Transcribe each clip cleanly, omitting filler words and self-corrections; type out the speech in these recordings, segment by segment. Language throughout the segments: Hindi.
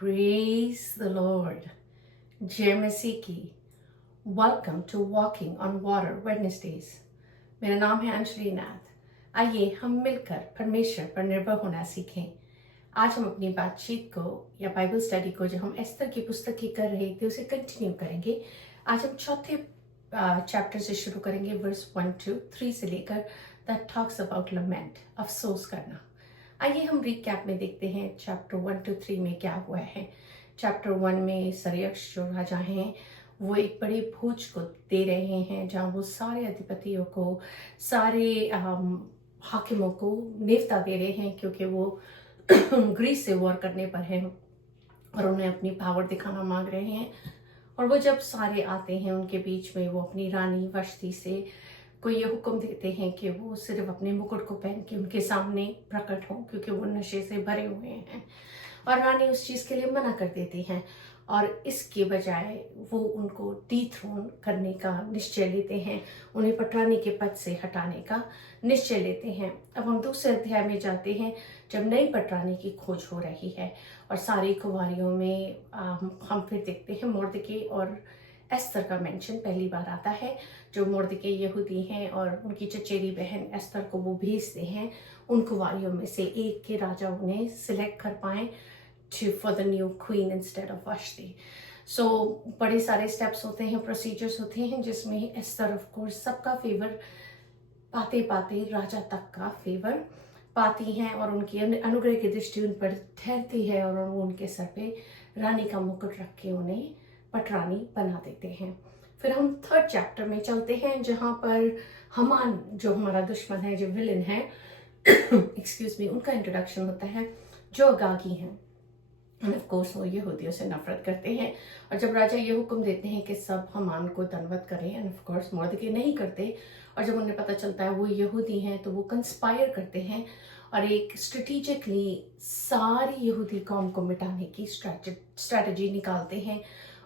Praise the Lord. जय मसीह की। Welcome to walking on water Wednesdays. मेरा नाम है अंजलि नाथ। आइए हम मिलकर परमेश्वर पर निर्भर होना सीखें। आज हम अपनी बातचीत को या बाइबल स्टडी को जो हम एस्तर की पुस्तक की कर रहे थे उसे कंटिन्यू करेंगे। आज हम चौथे चैप्टर से शुरू करेंगे, वर्स 1 to 3 से लेकर, दैट टॉक्स अबाउट लमेंट, अफसोस करना। आइए हम रिकैप में देखते हैं चैप्टर 1 to 3 में क्या हुआ है। चैप्टर 1 में सरयक्ष जो राजा हैं वो एक बड़ी भोज को दे रहे हैं, जहाँ वो सारे अधिपतियों को, सारे हाकिमों को नेवता दे रहे हैं, क्योंकि वो ग्रीस से वॉर करने पर हैं और उन्हें अपनी पावर दिखाना मांग रहे हैं। और वो जब सारे आते हैं उनके बीच में वो अपनी रानी वश्ती से कोई ये हुक्म देते हैं कि वो सिर्फ अपने मुकुट को पहन के उनके सामने प्रकट हो, क्योंकि वो नशे से भरे हुए हैं। और रानी उस चीज़ के लिए मना कर देती हैं और इसके बजाय वो उनको डिथ्रोन करने का निश्चय लेते हैं, उन्हें पटरानी के पद से हटाने का निश्चय लेते हैं। अब हम दूसरे अध्याय में जाते हैं, जब नई पटरानी की खोज हो रही है और सारी कुंवारियों में हम फिर देखते हैं मोर्दके और एस्तर का मेंशन पहली बार आता है। जो मोर्दके यहूदी हैं और उनकी चचेरी बहन एस्तर को वो भेजते हैं उन कुंवारियों में से एक के राजा उन्हें सिलेक्ट कर पाए for the new queen instead of Vashti. So बड़े सारे स्टेप्स होते हैं, प्रोसीजर्स होते हैं, जिसमें एस्तर ऑफ कोर्स सबका फेवर पाते पाते राजा तक का फेवर पाती हैं और उनकी अनुग्रह की दृष्टि उन पर ठहरती है और वो उनके सर पे रानी का मुकुट रख के उन्हें पटरानी बना देते हैं। फिर हम थर्ड चैप्टर में चलते हैं, जहाँ पर हमान जो हमारा दुश्मन है, जो विलन है एक्सक्यूज मी, उनका इंट्रोडक्शन होता है, जो अगागी हैं। एंड ऑफ कोर्स वो यहूदियों से नफरत करते हैं और जब राजा ये हुक्म देते हैं कि सब हमान को दंडवत करें, एंड ऑफ कोर्स मोर्दके नहीं करते, और जब उन्हें पता चलता है वो यहूदी हैं तो वो कंस्पायर करते हैं और एक स्ट्रेटेजिकली सारी यहूदी कौम को मिटाने की स्ट्रैटेजी निकालते हैं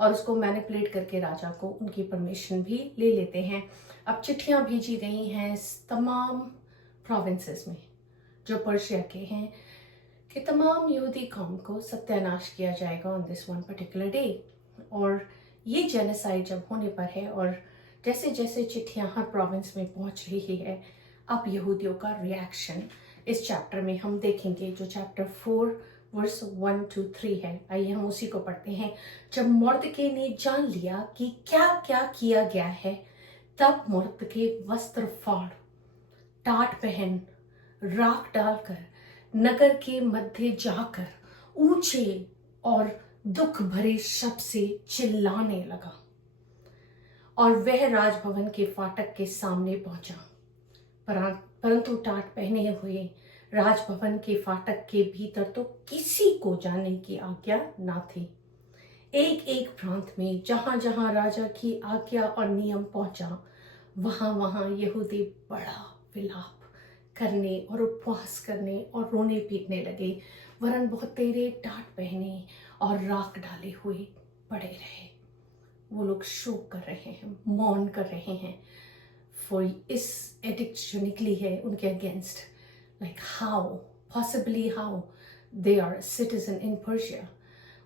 और उसको मैनिपुलेट करके राजा को उनकी परमिशन भी ले लेते हैं। अब चिट्ठियां भेजी गई हैं तमाम प्रोविंसेस में जो पर्शिया के हैं कि तमाम यहूदी कौम को सत्यानाश किया जाएगा on this one particular day. और ये जेनोसाइड जब होने पर है और जैसे जैसे चिट्ठियां हर प्रोविंस में पहुंच रही है, अब यहूदियों का रिएक्शन इस चैप्टर में हम देखेंगे, जो चैप्टर 4 वर्स 1 to 3 है। आइए हम उसी को पढ़ते हैं। जब मोर्दके ने जान लिया कि क्या क्या किया गया है, तब मोर्दके वस्त्र फाड़, टाट पहन, राख डालकर नगर के मध्य जाकर ऊंचे और दुख भरे शब्द से चिल्लाने लगा और वह राजभवन के फाटक के सामने पहुंचा। परंतु टाट पहने हुए राजभवन के फाटक के भीतर तो किसी को जाने की आज्ञा ना थी। एक एक प्रांत में जहां जहां राजा की आज्ञा और नियम पहुंचा, वहां वहां यहूदी बड़ा विलाप करने और उपवास करने और रोने पीटने लगे, वरन बहुत तेरे टाट पहने और राख डाले हुए पड़े रहे। वो लोग शोक कर रहे हैं, मौन कर रहे हैं फॉर इस एडिक्ट जो निकली है उनके against. Like how they are citizen in Persia,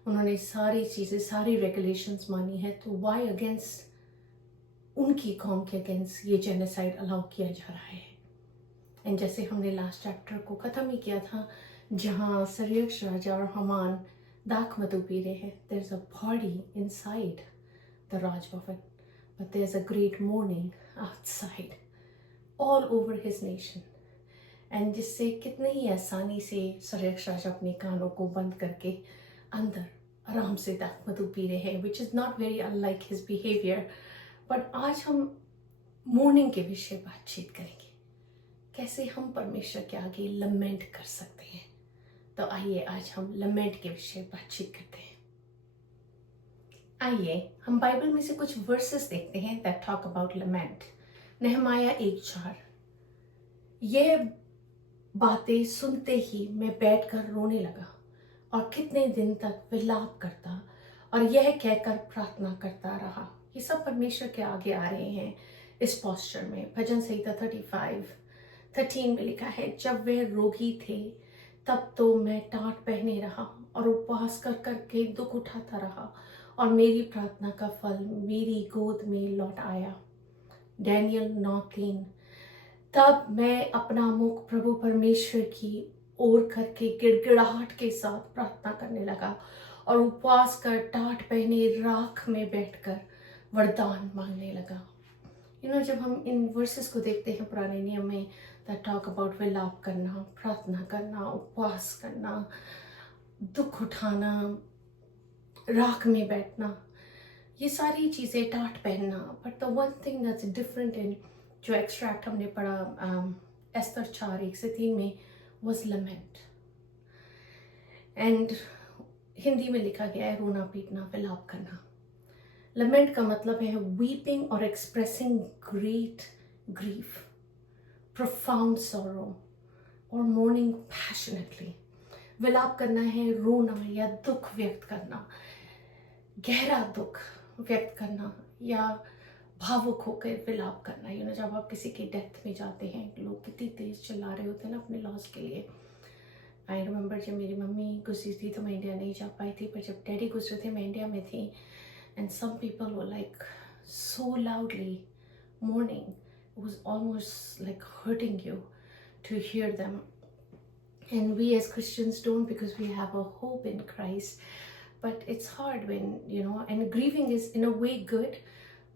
उन्होंने सारी चीज़ें, सारी रेगुलेशंस मानी है, तो वाई अगेंस्ट उनकी कौम के अगेंस्ट ये जेनोसाइड अलाउ किया जा रहा है। एंड जैसे हमने लास्ट चैप्टर को ख़त्म ही किया था, जहाँ सरयक्ष राजा और हमान दाख मधु पी रहे हैं, there is a body inside the Rajbhavan, but there is a great mourning outside all over his nation. And जिससे कितने ही आसानी से सरयक्ष राजा अपने कानों को बंद करके अंदर आराम से दाख मधु पी रहे हैं, which is not very unlike his behaviour. But आज हम मोर्निंग के विषय बातचीत करेंगे, कैसे हम परमेश्वर के आगे लमेंट कर सकते हैं। तो आइए आज हम लमेंट के विषय बातचीत करते हैं। आइए हम बाइबल में से कुछ वर्सेस देखते हैं दैट टॉक अबाउट लमेंट। नहमाया 1:4। यह बातें सुनते ही मैं बैठकर रोने लगा और कितने दिन तक विलाप करता और यह कहकर प्रार्थना करता रहा। ये सब परमेश्वर के आगे आ रहे हैं इस पोस्चर में। भजन संहिता 35:13 में लिखा है, जब वे रोगी थे तब तो मैं टाट पहने रहा और उपवास कर करके दुख उठाता रहा और मेरी प्रार्थना का फल मेरी गोद में लौट आया। डैनियल 9:3। तब मैं अपना मुख प्रभु परमेश्वर की ओर करके गिड़गिड़ाहट के साथ प्रार्थना करने लगा और उपवास कर टाट पहने राख में बैठकर वरदान मांगने लगा। जब हम इन वर्सेस को देखते हैं पुराने नियम में, दैट टॉक अबाउट विलाप करना, प्रार्थना करना, उपवास करना, दुख उठाना, राख में बैठना, ये सारी चीज़ें, टाट पहनना। But the one thing that's different in जो एक्सट्रैक्ट हमने पढ़ा एस्तर 4:1-3 में वॉज लमेंट। एंड हिंदी में लिखा गया है रोना पीटना, विलाप करना। लमेंट का मतलब है वीपिंग और expressing great grief, profound sorrow और मोर्निंग पैशनेटली। विलाप करना है रोना या दुख व्यक्त करना, गहरा दुख व्यक्त करना या भावुक होकर विलाप करना। जब आप किसी की डेथ में जाते हैं, लोग कितनी तेज चिल्ला रहे होते हैं ना अपने लॉस के लिए। आई रिमेंबर जब मेरी मम्मी गुजरी थी तो मैं इंडिया नहीं जा पाई थी, पर जब डैडी गुजरे थे मैं इंडिया में थी। And some people were like so loudly mourning. It was almost like hurting you to hear them. And we as Christians don't, because we have a hope in Christ. But it's hard when, and grieving is in a way good,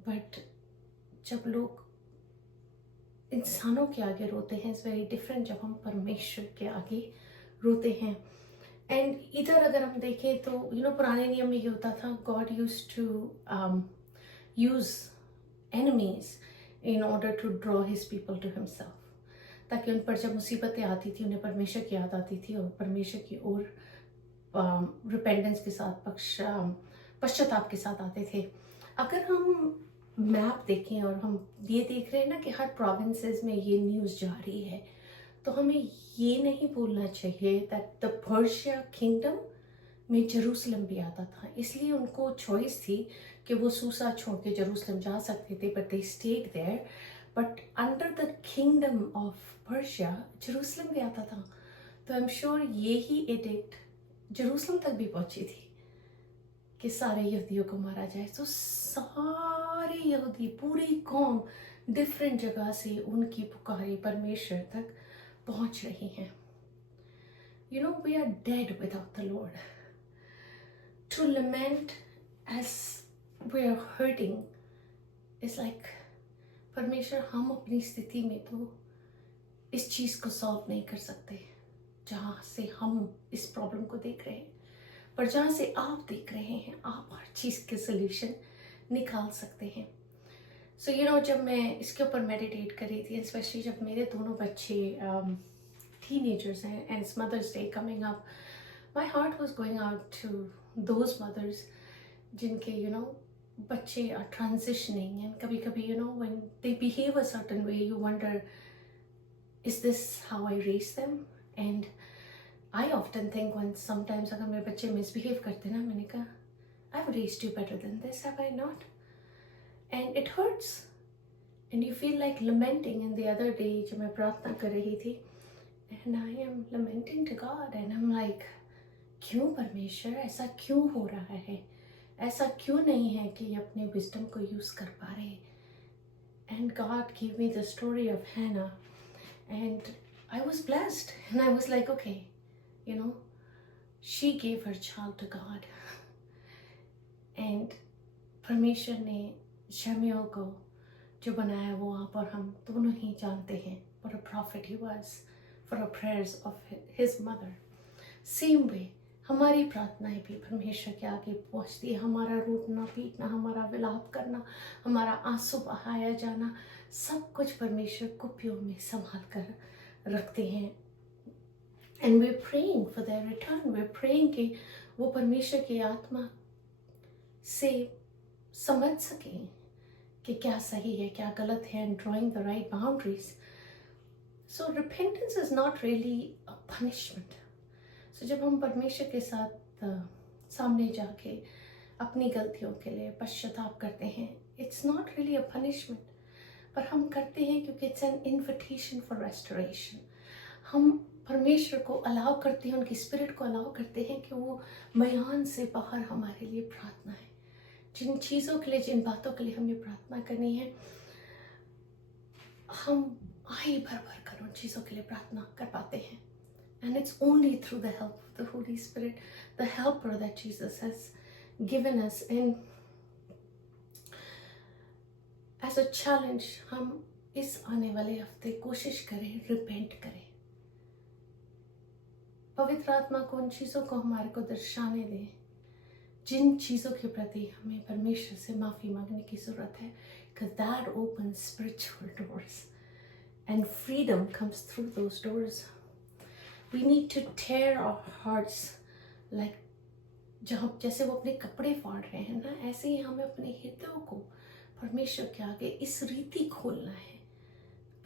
but जब लोग इंसानों के आगे रोते हैं, it's very different जब हम परमेश्वर के आगे रोते हैं। एंड इधर अगर हम देखें तो पुराने नियम में ये होता था, God used to use enemies in order to draw his people to himself, ताकि उन पर जब मुसीबतें आती थी उन्हें परमेश्वर की याद आती थी और परमेश्वर की ओर रिपेंडेंस के साथ, पश्चाताप के साथ आते थे। अगर हम मैप देखें और हम ये देख रहे हैं ना कि हर प्रोविंसेस में ये न्यूज़ जारी है, तो हमें ये नहीं भूलना चाहिए दैट द पर्शिया किंगडम में जेरूसलम भी आता था। इसलिए उनको चॉइस थी कि वो सूसा छोड़ के जेरूसलम जा सकते थे, but they stayed there. But under the kingdom of Persia Jerusalem भी आता था। तो आई एम श्योर ये ही एडिक्ट जेरूसलम तक भी पहुंची थी कि सारे यहूदियों को मारा जाए। तो सारे यहूदी, पूरी कौम डिफरेंट जगह से उनकी पुकारी परमेश्वर तक पहुंच रही हैं। We are dead without the Lord. To lament as we are hurting is like, परमेश्वर हम अपनी स्थिति में तो इस चीज़ को सॉल्व नहीं कर सकते जहाँ से हम इस प्रॉब्लम को देख रहे हैं, पर जहाँ से आप देख रहे हैं आप हर चीज़ के सोल्यूशन निकाल सकते हैं। सो जब मैं इसके ऊपर मेडिटेट कर रही थी, स्पेशली जब मेरे दोनों बच्चे टीनेजर्स हैं and it's Mother's Day coming up, my heart was going out to those mothers जिनके बच्चे आर ट्रांजिशनिंग एंड कभी कभी when they behave a certain way you wonder, is this how I raise them? And I often think one sometimes अगर मेरे बच्चे मिसबिहेव करते ना, मैंने कहा I have raised you better than this, have I not? And it hurts and you feel like लमेंटिंग। And the other day जब मैं प्रार्थना कर रही थी and I am lamenting to God and I am like, क्यों परमेश्वर ऐसा क्यों हो रहा है? ऐसा क्यों नहीं है कि ये अपने विजडम को यूज़ कर पा रहे? And God give me the story of हैना and I was blessed and I was like, okay, she gave her child to God. And परमेश्वर ने शमूएल को जो बनाया वो आप और हम दोनों ही जानते हैं, what a prophet he was for the prayers of his mother. Same way हमारी प्रार्थनाएं भी परमेश्वर के आगे पहुंचती है। हमारा रोना पीटना, हमारा विलाप करना, हमारा आंसू बहाया जाना, सब कुछ परमेश्वर कुप्पियों में संभाल कर रखते हैं। And we are praying for their return, we are praying कि वो परमेश्वर की आत्मा से समझ सकें कि क्या सही है क्या गलत है, and drawing the right boundaries. So repentance is not really a punishment. So जब हम परमेश्वर के साथ सामने जाके अपनी गलतियों के लिए पश्चाताप करते हैं, it's not really a punishment, पर हम करते हैं क्योंकि it's an invitation for restoration. हम परमेश्वर को अलाउ करते हैं, उनकी स्पिरिट को अलाउ करते हैं कि वो बयान से बाहर हमारे लिए प्रार्थना है. जिन चीज़ों के लिए, जिन बातों के लिए हमें प्रार्थना करनी है, हम आई भर भर कर उन चीज़ों के लिए प्रार्थना कर पाते हैं. And it's only through the help of the Holy Spirit, the helper that Jesus has given us. And as a challenge, हम इस आने वाले हफ्ते कोशिश करें, रिपेंट करें. पवित्र आत्मा को उन चीज़ों को हमारे को दर्शाने दें जिन चीज़ों के प्रति हमें परमेश्वर से माफ़ी मांगने की ज़रूरत है. Because that opens spiritual doors and freedom comes through those doors. We need to tear our hearts like जहाँ जैसे वो अपने कपड़े फाड़ रहे हैं ना, ऐसे ही हमें अपने हृदयों को परमेश्वर के आगे इस रीति खोलना है.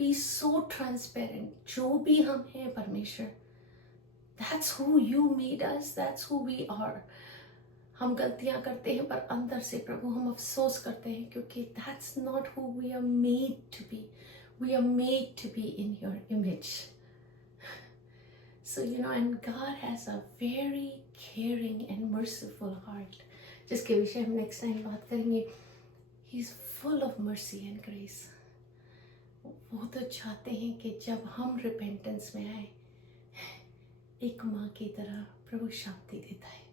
Be so transparent. जो भी हम हैं परमेश्वर, that's who you made us, that's who we are. हम गलतियाँ करते हैं पर अंदर से प्रभु हम अफसोस करते हैं क्योंकि that's not who we are made to be. We are made to be in your image. So, and God has a very caring and merciful heart. जिसके विषय हम नेक्स्ट टाइम बात करेंगे. He is full of mercy and grace. वो तो चाहते हैं कि जब हम रिपेंटेंस में आए, एक माँ की तरह प्रभु शांति देता है.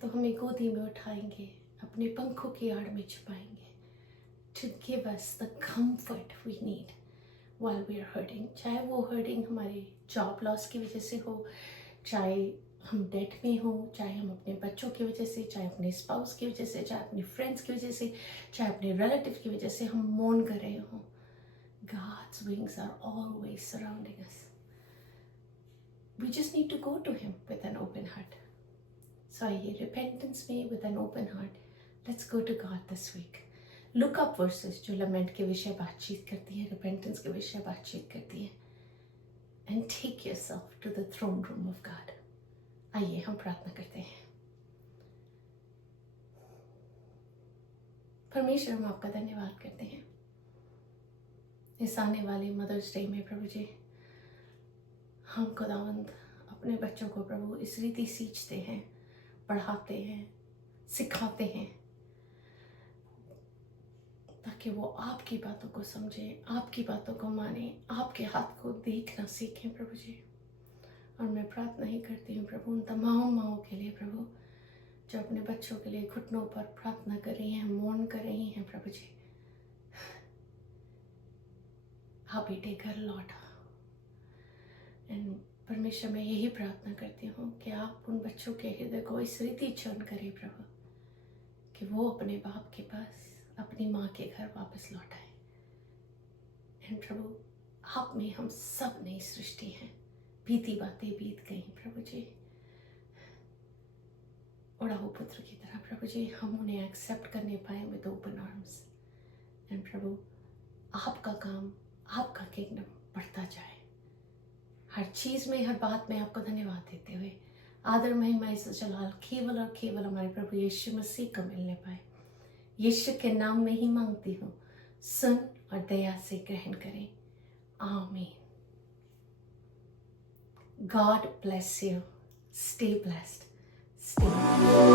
तो हमें गोदी में उठाएंगे, अपने पंखों की आड़ में छुपाएंगे, to give us the comfort we need while we are hurting. चाहे वो हर्टिंग हमारे जॉब लॉस की वजह से हो, चाहे हम डेट में हो, चाहे हम अपने बच्चों की वजह से, चाहे अपने स्पाउस की वजह से, चाहे अपने फ्रेंड्स की वजह से, चाहे अपने रिलेटिव की वजह से हम मोर्न कर रहे हों. God's wings are always surrounding us. We just need to go to him with an open heart. So आइए repentance में with an open heart, let's go to God this week. Look up verses जो लमेंट के विषय बातचीत करती हैं, repentance के विषय बातचीत करती हैं. And take yourself to the throne room of God. आइए हम प्रार्थना करते हैं. परमेश्वर, हम आपका धन्यवाद करते हैं इस आने वाले मदर्स डे में. प्रभु जी, हम खुदावंद अपने बच्चों को प्रभु इस रीति सींचते हैं, पढ़ाते हैं, सिखाते हैं, ताकि वो आपकी बातों को समझें, आपकी बातों को माने, आपके हाथ को देखना सीखें प्रभु जी. और मैं प्रार्थना ही करती हूँ प्रभु उन तमाम माओं के लिए प्रभु जो अपने बच्चों के लिए घुटनों पर प्रार्थना कर रही हैं, मौन कर रही हैं. प्रभु जी, हाँ बेटे घर लौटा. एंड परमेश्वर, मैं यही प्रार्थना करती हूँ कि आप उन बच्चों के हृदय को इस रीति चुन करें प्रभु कि वो अपने बाप के पास, अपनी माँ के घर वापस लौट आए. एंड प्रभु, आप में हम सब नई सृष्टि हैं. बीती बातें बीत गई प्रभु जी. उड़ाऊ पुत्र की तरह प्रभु जी हम उन्हें एक्सेप्ट करने पाए विद ओपन आर्म्स. एंड प्रभु, आपका काम, आपका किंगडम बढ़ता जाए. हर चीज़ में, हर बात में आपको धन्यवाद देते हुए आदर, महिमा, इज्जत, जलाल केवल और केवल हमारे प्रभु यीशु मसीह को मिलने पाए. यीशु के नाम में ही मांगती हूँ, सुन और दया से ग्रहण करें. आमीन. God bless you. Stay blessed. Stay blessed.